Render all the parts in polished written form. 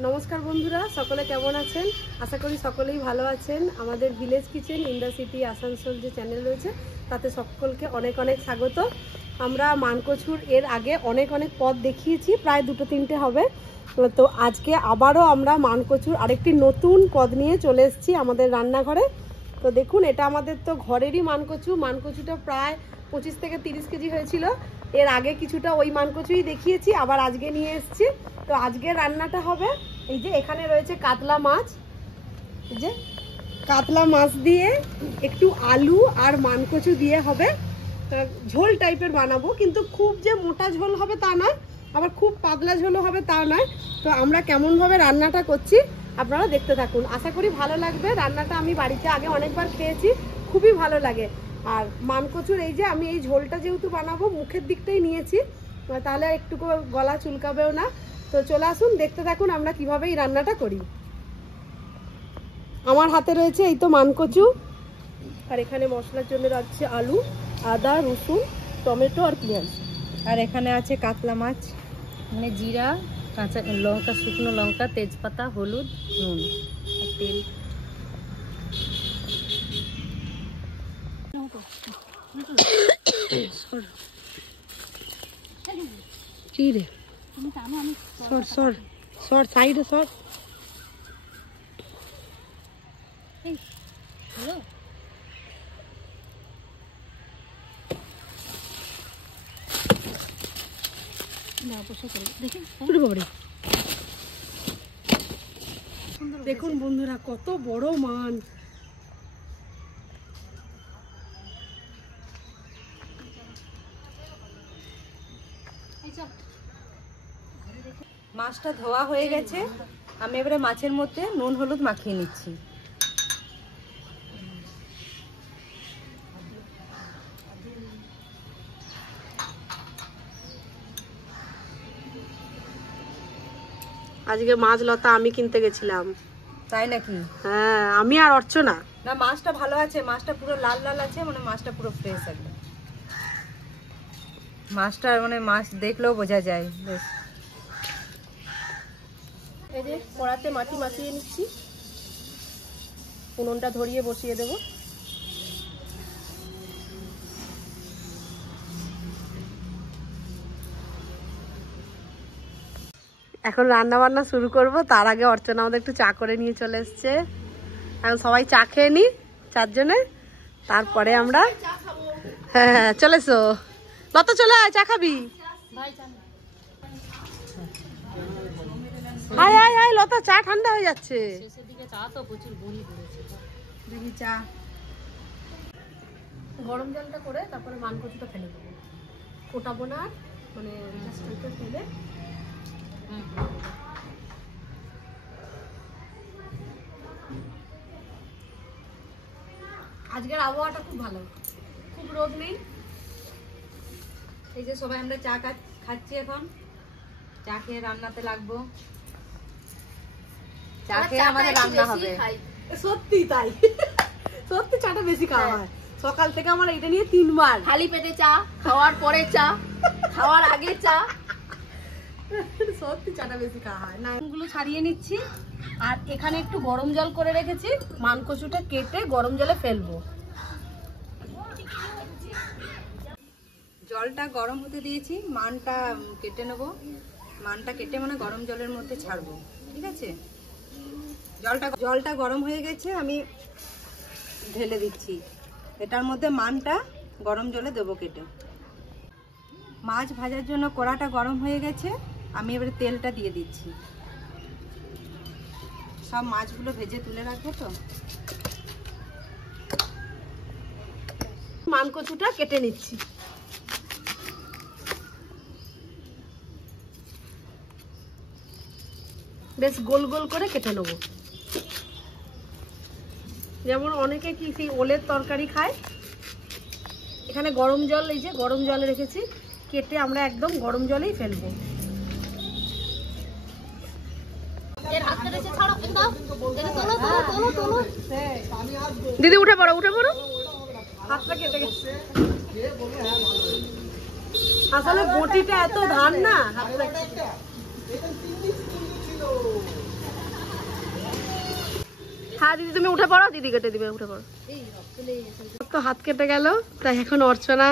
নমস্কার বন্ধুরা, সকলে কেমন আছেন? আশা করি সকলেই ভালো আছেন। আমাদের village kitchen in the city Asansol যে চ্যানেল রয়েছে তাতে সকলকে অনেক অনেক স্বাগত। আমরা মানকচুর এর আগে অনেক পদ দেখিয়েছি, প্রায় 2-3টে হবে। তো আজকে আবারও আমরা মানকচুর আরেকটি নতুন পদ নিয়ে চলে এসেছি আমাদের রান্নাঘরে। তো দেখুন, এটা আমাদের তো ঘরেরই মানকচুটা প্রায় 25 থেকে 30 কেজি হয়েছিল। এর আগে কিছুটা ওই মানকচুই দেখিয়েছি, আবার আজকে নিয়ে এসেছি। তো আজকে রান্নাটা হবে এই যে এখানে রয়েছে কাতলা মাছ, এই যে কাতলা মাছ দিয়ে একটু আলু আর মানকচু দিয়ে হবে ঝোল টাইপের বানাবো, কিন্তু খুব যে মোটা ঝোল হবে তা নয়, আবার খুব পাতলা ঝোলও হবে তা নয়। তো আমরা কেমনভাবে রান্নাটা করছি আপনারা দেখতে থাকুন, আশা করি ভালো লাগবে। রান্নাটা আমি বাড়িতে আগে অনেকবার খেয়েছি, খুবই ভালো লাগে। আর মানকচুর এই যে আমি এই ঝোলটা যেহেতু বানাবো মুখের দিকটাই নিয়েছি, তাহলে একটু গলা চুলকাবেও না। তো চলে আসুন, দেখতে থাকুন আমরা কিভাবে এই রান্নাটা করি। আমার হাতে রয়েছে এই তো মানকচু, আর এখানে মশলার জন্য রাখছে আলু, আদা, রসুন, টমেটো আর পেঁয়াজ। আর এখানে আছে কাতলা মাছ, মানে জিরা, কাঁচা লঙ্কা, শুকনো লঙ্কা, তেজপাতা, হলুদ, নুন আর তেল। কি রে, সর সাইডে সর। দেখুন বন্ধুরা, কত বড় মান। মাছটা ধোয়া হয়ে গেছে, আমি এবারে মাছের মধ্যে নুন হলুদ মাখিয়ে নিচ্ছি। আজকে মাছ লতা আমি কিনতে গেছিলাম। তাই নাকি? হ্যাঁ, আমি আর অর্চনা। না, মাছটা ভালো আছে, মাছটা পুরো লাল লাল আছে, মানে মাছটা পুরো ফ্রেশ একদম। মাছটা মানে মাছ দেখলেও বোঝা যায়। বেশ, এই যে কড়াতে মাটি মাখিয়ে নিচ্ছি, উনুনটা ধরিয়ে বসিয়ে দেব। এখন রান্না বান্না শুরু করব, তার আগে অর্চনা আমাদের একটু চা করে নিয়ে চলে এসছে। এখন সবাই চা খেয়ে নি, চারজনে, তারপরে আমরা হ্যাঁ চলে এসো। লতা চলে আয়, চা খাবি? হাই হাই হাই, লতা চা ঠান্ডা হয়ে যাচ্ছে। দেখি চা গরম জলটা করে তারপরে মানকচুটা ফেলে দেবো, ফোটাবো না, মানে জাস্ট ওইটা ফেলে। আজকের আবহাওয়াটা খুব ভালো, খুব রোদ নেই। এই যে সবাই আমরা চা খাচ্ছি, এখন চা খেয়ে রান্নাতে লাগবো। চা খেয়ে আমাদের রান্না হবে। সত্যি তাই, সত্যি চাটা বেশি খাওয়া হয়। সকাল থেকে আমার এটা নিয়ে 3 বার, খালি পেটে চা, খাওয়ার পরে চা, খাওয়ার আগে চা, সত্যি চাটা বেশি খাওয়া হয়। নামগুলো ছাড়িয়ে নিচ্ছি, আর এখানে একটু গরম জল করে রেখেছি, মানকচুটা কেটে গরম জলে ফেলবো। জলটা গরম হতে দিয়েছি, মানটা কেটে নেবো। মানটা কেটে মানে গরম জলের মধ্যে ছাড়বো, ঠিক আছে? জলটা গরম হয়ে গেছে, আমি ঢেলে দিচ্ছি। এটার মধ্যে মানটা গরম জলে দেবো কেটে। মাছ ভাজার জন্য কড়াটা গরম হয়ে গেছে, আমি এবারে তেলটা দিয়ে দিচ্ছি। সব মাছগুলো ভেজে তুলে রাখবো। তো মানকচুটা কেটে নিচ্ছি। বেশ গোল গোল করে কেটে নেবো, যেমন অনেকে কি সেই ওলের তরকারি খায়। এখানে গরম জল, এই যে গরম জলে রেখেছি, কেটে আমরা একদম গরম জলেই ফেলবো। দিদি উঠে পড়ো, উঠে পড়ো, হাতটা কেটে গেছে। আসলে বটিটা এত ধান না, হাতটা হ্যাঁ দিদি তুমি উঠে পড়ো, দিদি কেটে দিবে, উঠে পড়ো। তো হাত কেটে গেল, তাই এখন অর্চনা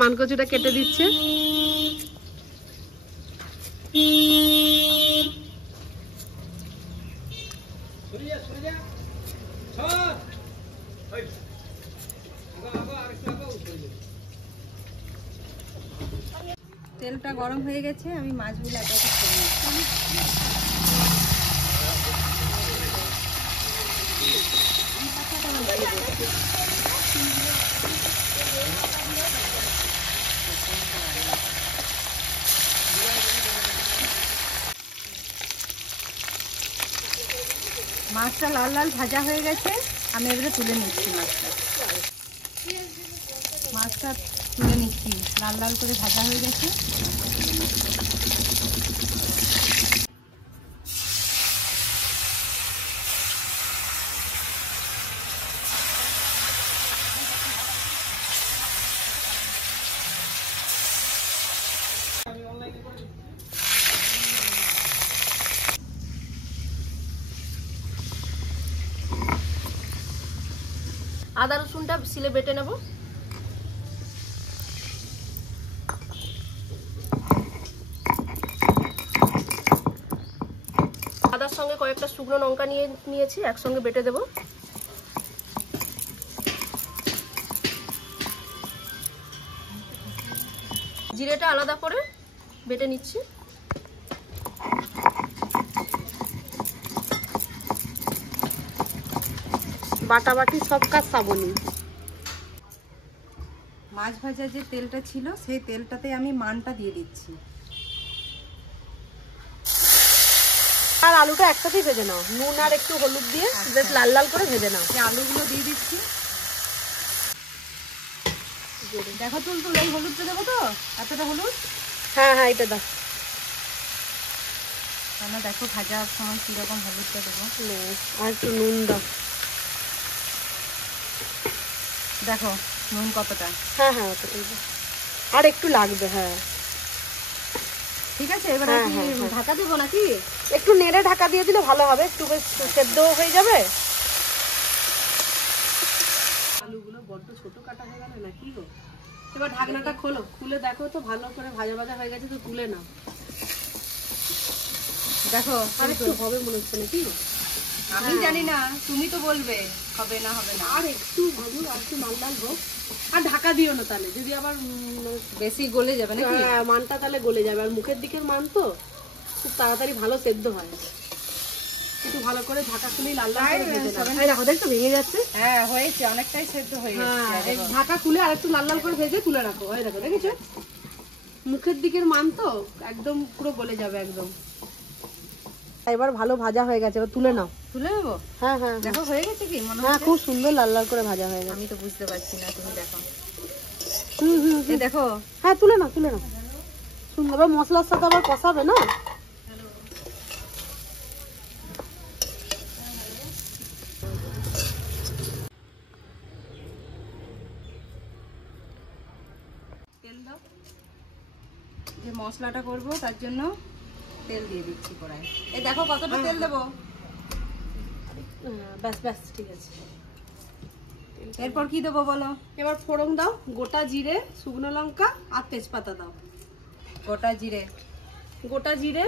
মানকচুটা কেটে দিচ্ছে। তেলটা গরম হয়ে গেছে, আমি মাছগুলো একে একে ছেড়ে নিচ্ছি। মাছটা লাল লাল ভাজা হয়ে গেছে, আমি এবারে তুলে নিচ্ছি মাছটা তুলে নিচ্ছি, লাল লাল করে ভাজা হয়ে গেছে। আদা রসুনটা শিলে বেটে নেব। আদার সঙ্গে কয়েকটা শুকনো লঙ্কা নিয়েছি, একসঙ্গে বেটে দেব। জিরেটা আলাদা করে বেটে নিচ্ছি। বাটাবাটি সব কাজ শ্রাবণী। মাছ ভাজার যে তেলটা ছিল সেই তেলটাতে আমি মানটা দিয়ে দিচ্ছি। আর আলুটা একসাথেই ভেজে নাও, নুন আর একটু হলুদ দিয়ে বেশ লাল লাল করে ভেজে নাও। এই আলুগুলো দিয়ে দিচ্ছি। দেখো তুল এই হলুদটা দেবো তো, এতটা হলুদ। হ্যাঁ হ্যাঁ এটা দাও। কেন দেখো ভাজার সময় কিরকম হলুদটা দেবো। আর একটু নুন দাও। দেখো নুন কতটা। হ্যাঁ হ্যাঁ আর একটু লাগবে। হ্যাঁ ঠিক আছে, এবার হ্যাঁ, হ্যাঁ, হ্যাঁ। ঢাকা দেবো নাকি? একটু নেড়ে ঢাকা দিয়ে দিলে ভালো হবে, একটু বেশ সেদ্ধ হয়ে যাবে। আলুগুলো বড্ড ছোট কাটা হয়ে গেল না কি গো? এবার ঢাকনাটা খোলো, খুলে দেখো তো ভালো করে ভাজা ভাজা হয়ে গেছে তো তুলে নাও। দেখো আর একটু হবে মনে হচ্ছে না কি গো? আমি জানি না, তুমি তো বলবে হবে না হবে না। আর একটু ভাজুন, আর একটু লাল লাল হোক। আর ঢাকা দিও না, তাহলে যদি আবার বেশি গলে যাবে নাকি? মানটা তাহলে গলে যাবে। আর মুখের দিকের মান তো খুব তাড়াতাড়ি ভালো সেদ্ধ হয়। একটু ভালো করে ঢাকা খুলেই লাল লাল করে ভেজে নাও। এই দেখো দেখো ভেঙে যাচ্ছে। হ্যাঁ হয়েছে, অনেকটাই সেদ্ধ হয়ে গেছে। হ্যাঁ এই ঢাকা খুলে আর একটু লাল লাল করে ভেজে তুলে রাখো। এই দেখো দেখেছো, মুখের দিকের মান তো একদম পুরো গলে যাবে একদম। এবার ভালো ভাজা হয়ে গেছে, এবার তুলে নাও। তুলে নেবো? হ্যাঁ হ্যাঁ দেখো হয়ে গেছে কি মনে হ্যাঁ হচ্ছে? খুব সুন্দর লাল লাল করে ভাজা হয়ে গেছে। আমি তো বুঝতে পারছি না, তুমি দেখো। হুম এই দেখো। হ্যাঁ তুলে নাও তুলে নাও। সুন্দর। এবার মশলার সাথে আবার কষাবে না। তেল দাও। যে মশলাটা করব তার জন্য তেল দিয়ে দিচ্ছি কড়াই। এই দেখো কতটা তেল দেবো। ব্যাস ব্যাস ঠিক আছে। এরপর কি দেবো বলো? এবার ফোড়ন দাও, গোটা জিরে, শুকনো লঙ্কা আর তেজপাতা দাও। গোটা জিরে,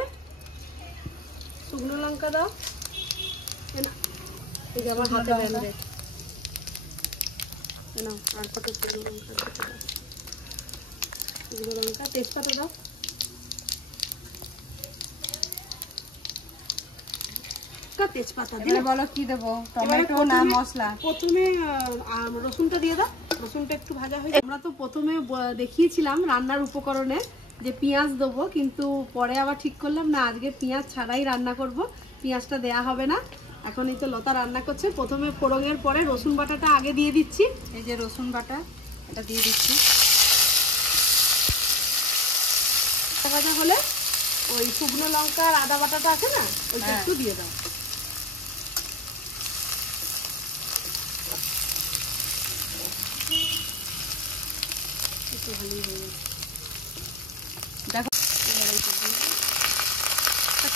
শুকনো লঙ্কা দাও। এই যে আমার হাতে ব্যান্ডে নাও। আর কত শুকনো লঙ্কা, তেজপাতা দাও। তেজপাতা এবারে বলো কি দেবো, টমেটো না মশলা? প্রথমে রসুনটা দিয়ে দাও। রসুনটা একটু ভাজা হয়ে, আমরা তো প্রথমে দেখিয়েছিলাম রান্নার উপকরণে যে পেঁয়াজ দেবো, কিন্তু পরে আবার ঠিক করলাম না, আজকে পেঁয়াজ ছাড়াই রান্না করব, পেঁয়াজটা দেয়া হবে না। এখন এই তো লতা রান্না করছে, প্রথমে ফোড়নের পরে রসুন বাটাটা আগে দিয়ে দিচ্ছি। এই যে রসুন বাটা, এটা দিয়ে দিচ্ছি। ভাজা হলে ওই শুকনো লঙ্কা আর আদা বাটাটা আছে না, ওইটা একটু দিয়ে দাও।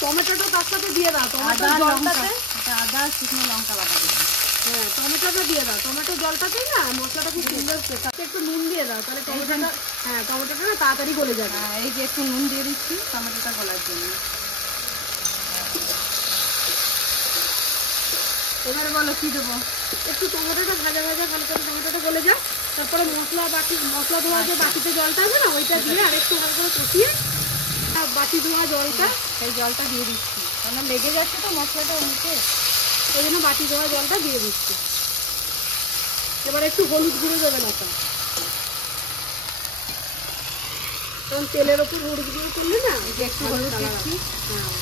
টমেটোটা তার সাথে দিয়ে দাও, টমেটো আদা লঙ্কা, জলটাতে। এটা আদা শুকনো লঙ্কা বাটা দিলাম। হ্যাঁ, টমেটোটা দিয়ে দাও, টমেটো জলটাতেই না মশলাটা খুব সুন্দর, তাতে একটু নুন দিয়ে দাও, তাহলে টমেটোটা, হ্যাঁ টমেটোটা না তাড়াতাড়ি গলে যাবে। এই যে একটু নুন দিয়ে দিচ্ছি টমেটোটা গলার জন্য। এবারে বলো কি দেবো? একটু টমেটোটা ভাজা ভাজা ভালো করে টমেটোটা গলে যাক, তারপরে মশলা ধোয়া যে বাটিতে জলটা আছে না ওইটা দিয়ে আরেকটু ভালো করে কষিয়ে বাটি ধোয়া জলটা, এই জলটা দিয়ে দিচ্ছি, কারণ লেগে যাচ্ছে তো মশলাটা নিচে, ওই জন্য বাটি ধোয়া জলটা দিয়ে দিচ্ছি। এবার একটু হলুদ গুঁড়ো দেবে না, কারণ তেলের ওপর হলুদ গুঁড়ো করলে না এই যে একটু হলুদ দিচ্ছি। হ্যাঁ,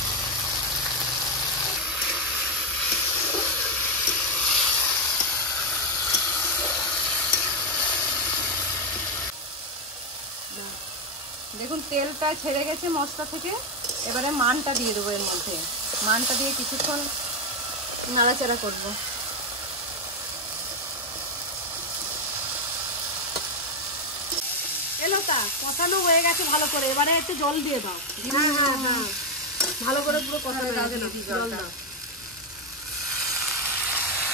দেখুন তেলটা ছেড়ে গেছে মশলা থেকে। এবারে মানটা দিয়ে দেবো এর মধ্যে, মানটা দিয়ে কিছুক্ষণ নাড়াচাড়া করব। এলো তা কষানো হয়ে গেছে ভালো করে, এবারে একটু জল দিয়ে দাও। হ্যাঁ হ্যাঁ হ্যাঁ, ভালো করে পুরো কষানো হয়ে গেছে, জল দাও।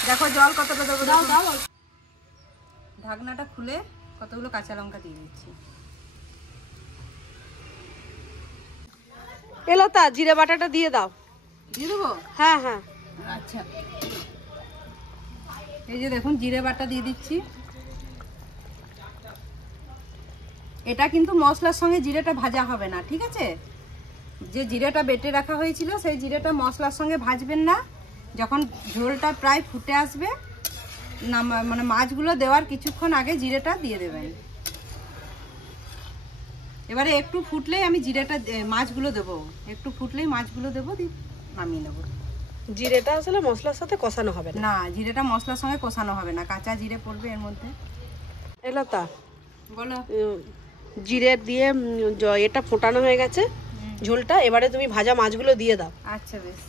দেখো জল কতটা দেবো, দাও দাও। ঢাকনাটা খুলে কতগুলো কাঁচা লঙ্কা দিয়ে দিচ্ছি। এলো তা জিরে বাটাটা দিয়ে দাও। দিয়ে দেবো? হ্যাঁ হ্যাঁ, আচ্ছা, এই যে দেখুন জিরে বাটা দিয়ে দিচ্ছি। এটা কিন্তু মশলার সঙ্গে জিরেটা ভাজা হবে না, ঠিক আছে? যে জিরেটা বেটে রাখা হয়েছিল সেই জিরেটা মশলার সঙ্গে ভাজবেন না। যখন ঝোলটা প্রায় ফুটে আসবে না, মানে মাছগুলো দেওয়ার কিছুক্ষণ আগে জিরেটা দিয়ে দেবেন। এবারে একটু ফুটলেই আমি জিরেটা মাছগুলো দেবো, একটু ফুটলেই মাছগুলো দেবো, দিয়ে নামিয়ে নেবো। জিরেটা আসলে মশলার সাথে কষানো হবে না। না, জিরেটা মশলার সঙ্গে কষানো হবে না, কাঁচা জিরে পড়বে এর মধ্যে। এলো তা বলো। জিরে দিয়ে এটা ফোটানো হয়ে গেছে ঝোলটা, এবারে তুমি ভাজা মাছগুলো দিয়ে দাও। আচ্ছা বেশ।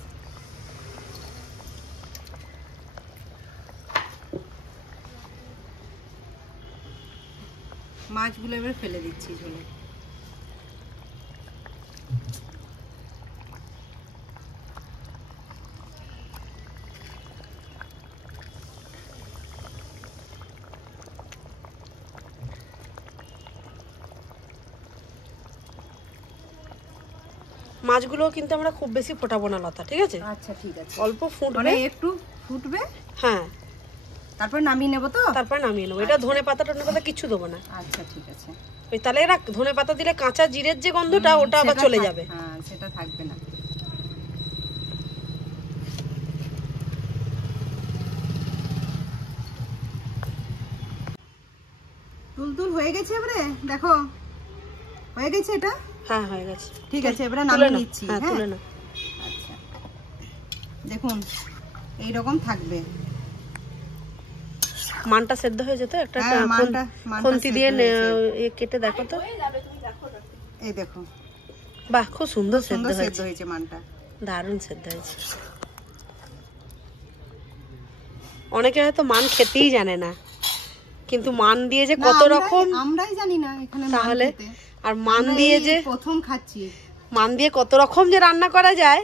মাছগুলো এবার ফেলে দিচ্ছি ঝোলে। মাছগুলো কিন্তু আমরা খুব বেশি ফোটাবো না লতা, ঠিক আছে? আচ্ছা ঠিক আছে, অল্প ফুটবে, মানে একটু ফুটবে, হ্যাঁ তারপর নামিয়ে নেবো তো। তারপর নামিয়ে নেবো। এটা ধনে পাতা টনে পাতা কিছু দেবো না। আচ্ছা ঠিক আছে। ওই তাহলে এরা ধনে পাতা দিলে কাঁচা জিরের যে গন্ধটা ওটা আবার চলে যাবে। হ্যাঁ, সেটা থাকবে না। তুলতুল হয়ে গেছে, এবারে দেখো হয়ে গেছে এটা। হ্যাঁ হয়ে গেছে, ঠিক আছে, এবারে তুলে নামিয়ে নাও। নিচ্ছি। হ্যাঁ তুলে নাও। আচ্ছা, দেখুন এইরকম থাকবে। মানটা সেদ্ধ হয়ে যেত, একটা হ্যাঁ, মানটা খুন্তি দিয়ে সেদ্ধ হয়েছে। কেটে দেখো তো। এই দেখো বাহ, খুব সুন্দর সেদ্ধ সুন্দর সেদ্ধ হয়েছে, হয়েছে মানটা। দারুণ সেদ্ধ হয়েছে। অনেকে হয়তো মান খেতেই জানে না, কিন্তু মান দিয়ে যে কত রকম, আমরাই জানি না এখানে মান তাহলে খেতে। আর মান আমরা দিয়ে এই যে প্রথম খাচ্ছি। মান দিয়ে কত রকম যে রান্না করা যায়।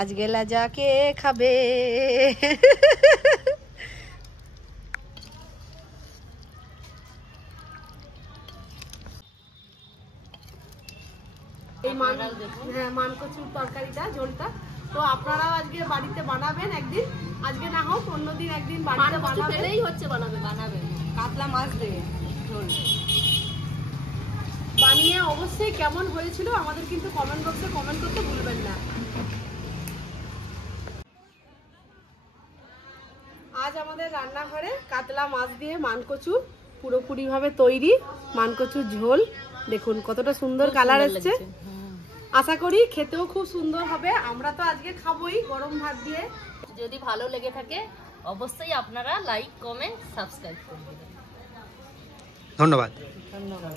আজকে লাজা কে খাবে। এই মানকচুর তরকারিটা, ঝোলটা তো আপনারাও আজকে বাড়িতে বানাবেন একদিন, আজকে না হোক অন্যদিন একদিন বাড়িতে বানাবেন। হচ্ছে বানাবে কাতলা মাছ দিয়ে ঝোল বানিয়ে অবশ্যই কেমন হয়েছিল আমাদের কিন্তু কমেন্ট বক্সে কমেন্ট করতে ভুলবেন না। আজ আমাদের রান্নাঘরে কাতলা মাছ দিয়ে মানকচু পুরোপুরি ভাবে তৈরি। মানকচুর ঝোল দেখুন কতটা সুন্দর কালার এসছে। আশা করি খেতেও খুব সুন্দর হবে। আমরা তো আজকে খাবোই গরম ভাত দিয়ে। যদি ভালো লেগে থাকে অবশ্যই আপনারা লাইক কমেন্ট সাবস্ক্রাইব করবেন। ধন্যবাদ। ধন্যবাদ।